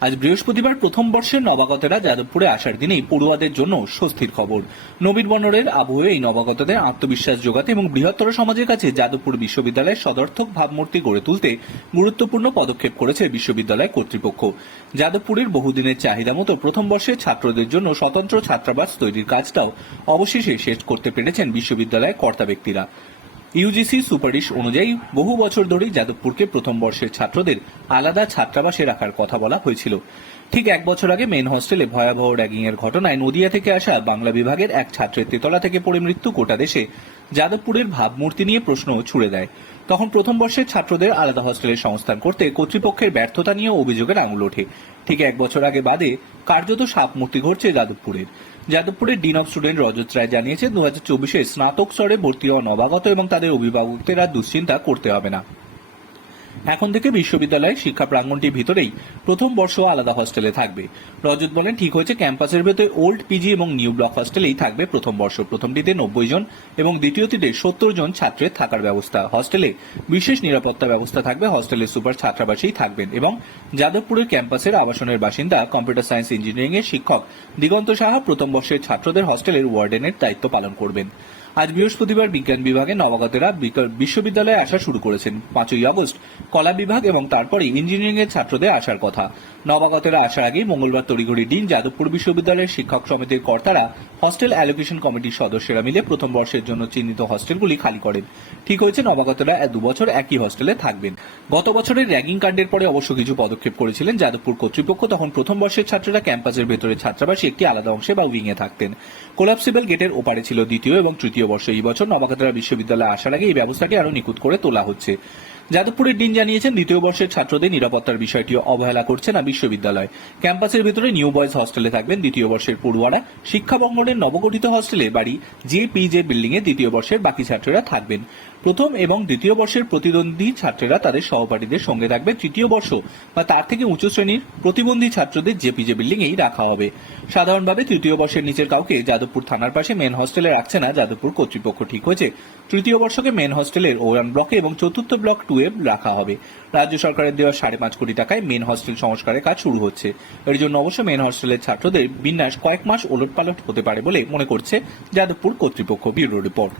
আজ বৃহস্পতিবার প্রথম বর্ষের নবাগতরা যাদবপুরে আসার দিনেই পড়ুয়াদের জন্য স্বস্তির খবর। নবীন বন্দরের আবহে এই নবাগতদের আত্মবিশ্বাস যোগাতে এবং বৃহত্তর সমাজের কাছে যাদবপুর বিশ্ববিদ্যালয়ের সদর্থক ভাবমূর্তি গড়ে তুলতে গুরুত্বপূর্ণ পদক্ষেপ করেছে বিশ্ববিদ্যালয় কর্তৃপক্ষ। যাদবপুরের বহুদিনের চাহিদা মতো প্রথম বর্ষের ছাত্রদের জন্য স্বতন্ত্র ছাত্রাবাস তৈরির কাজটাও অবশেষে শেষ করতে পেরেছেন বিশ্ববিদ্যালয়ের কর্তা ব্যক্তিরা। ইউজিসি সুপারিশ অনুযায়ী বহু বছর ধরেই যাদবপুরকে প্রথম বর্ষের ছাত্রদের আলাদা ছাত্রাবাসে রাখার কথা বলা হয়েছিল। ঠিক এক বছর আগে মেন হস্টেলে ভয়াবহ র্যাগিং এর ঘটনায় নদিয়া থেকে আসা বাংলা বিভাগের এক ছাত্রের তেতলা থেকে পড়ে মৃত্যু গোটা দেশে। যাদবপুরের ভাবমূর্তি নিয়ে প্রশ্ন ছুড়ে দেয়। তখন প্রথম বর্ষের ছাত্রদের আলাদা হস্টেলে সংস্থান করতে কর্তৃপক্ষের ব্যর্থতা নিয়ে অভিযোগের আঙুল ওঠে। ঠিক এক বছর আগে বাদে কার্যত সাপ মূর্তি ঘটছে যাদবপুরের। যাদবপুরের dean of student Rajat Ray জানিয়েছে দু হাজার চব্বিশে স্নাতক স্তরে ভর্তি হওয়া নবাগত এবং তাদের অভিভাবকদের আর দুশ্চিন্তা করতে হবে না। এখন থেকে বিশ্ববিদ্যালয়ের শিক্ষা প্রাঙ্গণটির ভিতরেই প্রথম বর্ষ আলাদা হস্টেলে থাকবে। রজত বলেন, ঠিক হয়েছে, ক্যাম্পাসের ভেতরে ওল্ড পিজি এবং নিউ ব্লক হস্টেলেই থাকবে প্রথম বর্ষ। প্রথমটিতে নব্বই জন এবং দ্বিতীয়টিতে সত্তর জন ছাত্রের থাকার ব্যবস্থা। হস্টেলে বিশেষ নিরাপত্তা ব্যবস্থা থাকবে হস্টেলের সুপার ছাত্রাবাসেই থাকবেন এবং যাদবপুরের ক্যাম্পাসের আবাসনের বাসিন্দা, কম্পিউটার সায়েন্স ইঞ্জিনিয়ারিং এর শিক্ষক দিগন্ত সাহা প্রথম বর্ষের ছাত্রদের হস্টেলের ওয়ার্ডেনের দায়িত্ব পালন করবেন। আজ বৃহস্পতিবার বিজ্ঞান বিভাগে নবাগতেরা বিশ্ববিদ্যালয়ে আসা শুরু করেছেন। পাঁচই আগস্ট, কলা বিভাগ এবং তারপরে ইঞ্জিনিয়ারিং এর ছাত্রদের আসার কথা। নবাগতেরা আসার আগেই মঙ্গলবার তড়িঘড়ি দিন যাদবপুর বিশ্ববিদ্যালয়ের শিক্ষক সমিতির কর্তারা হস্টেল অ্যালোকেশন কমিটির সদস্যরা মিলে প্রথম বর্ষের জন্য চিহ্নিত হস্টেলগুলি খালি করেন। ঠিক হয়েছে, নবাগতরা দু বছর একই হস্টেলে থাকবেন। গত বছরের র্যাগিং কাণ্ডের পরে অবশ্য কিছু পদক্ষেপ করেছিলেন যাদবপুর কর্তৃপক্ষ। তখন প্রথম বর্ষের ছাত্ররা ক্যাম্পাসের ভেতরে ছাত্রাবাসে একটি আলাদা অংশে বা উইং এ থাকতেন। কোলাপসিবল গেটের ওপারে ছিল দ্বিতীয় এবং তৃতীয় বর্ষ। এই বছর নবাগতরা বিশ্ববিদ্যালয়ে আসার আগে এই ব্যবস্থাটি আরও নিখুঁত করে তোলা হচ্ছে। যাদবপুরের ডিন জানিয়েছেন, দ্বিতীয় বর্ষের ছাত্রদের নিরাপত্তার বিষয়টিও অবহেলা করছে না বিশ্ববিদ্যালয়। ক্যাম্পাসের ভেতরে নিউ বয়েজ হস্টেলে থাকবেন দ্বিতীয় বর্ষের পড়ুয়ারা। শিক্ষা বঙ্গনের নবগঠিত হস্টেলে বাড়ি জে পি জে বিল্ডিং এ দ্বিতীয় বর্ষের বাকি ছাত্ররা থাকবেন। প্রথম এবং দ্বিতীয় বর্ষের প্রতিদ্বন্দ্বী ছাত্ররা তাদের সহপাঠীদের সঙ্গে থাকবে তৃতীয় বর্ষ, বা তার থেকে উঁচু শ্রেণির প্রতিবন্ধী ছাত্রদের জেপিজে বিল্ডিং এই রাখা হবে। সাধারণভাবে তৃতীয় বর্ষের নিচের কাউকে যাদবপুর থানার পাশে মেন হস্টেলে রাখছে না, যাদবপুর কর্তৃপক্ষ ঠিক হয়েছে। তৃতীয় বর্ষকে মেন হস্টেলের ওয়ান ব্লকে এবং চতুর্থ ব্লক টু এ রাখা হবে। রাজ্য সরকারের দেওয়া সাড়ে পাঁচ কোটি টাকায় মেন হস্টেল সংস্কারের কাজ শুরু হচ্ছে। এর জন্য অবশ্য মেন হস্টেলের ছাত্রদের বিন্যাস কয়েক মাস ওলটপালট হতে পারে বলে মনে করছে যাদবপুর কর্তৃপক্ষ ব্যুরো রিপোর্ট।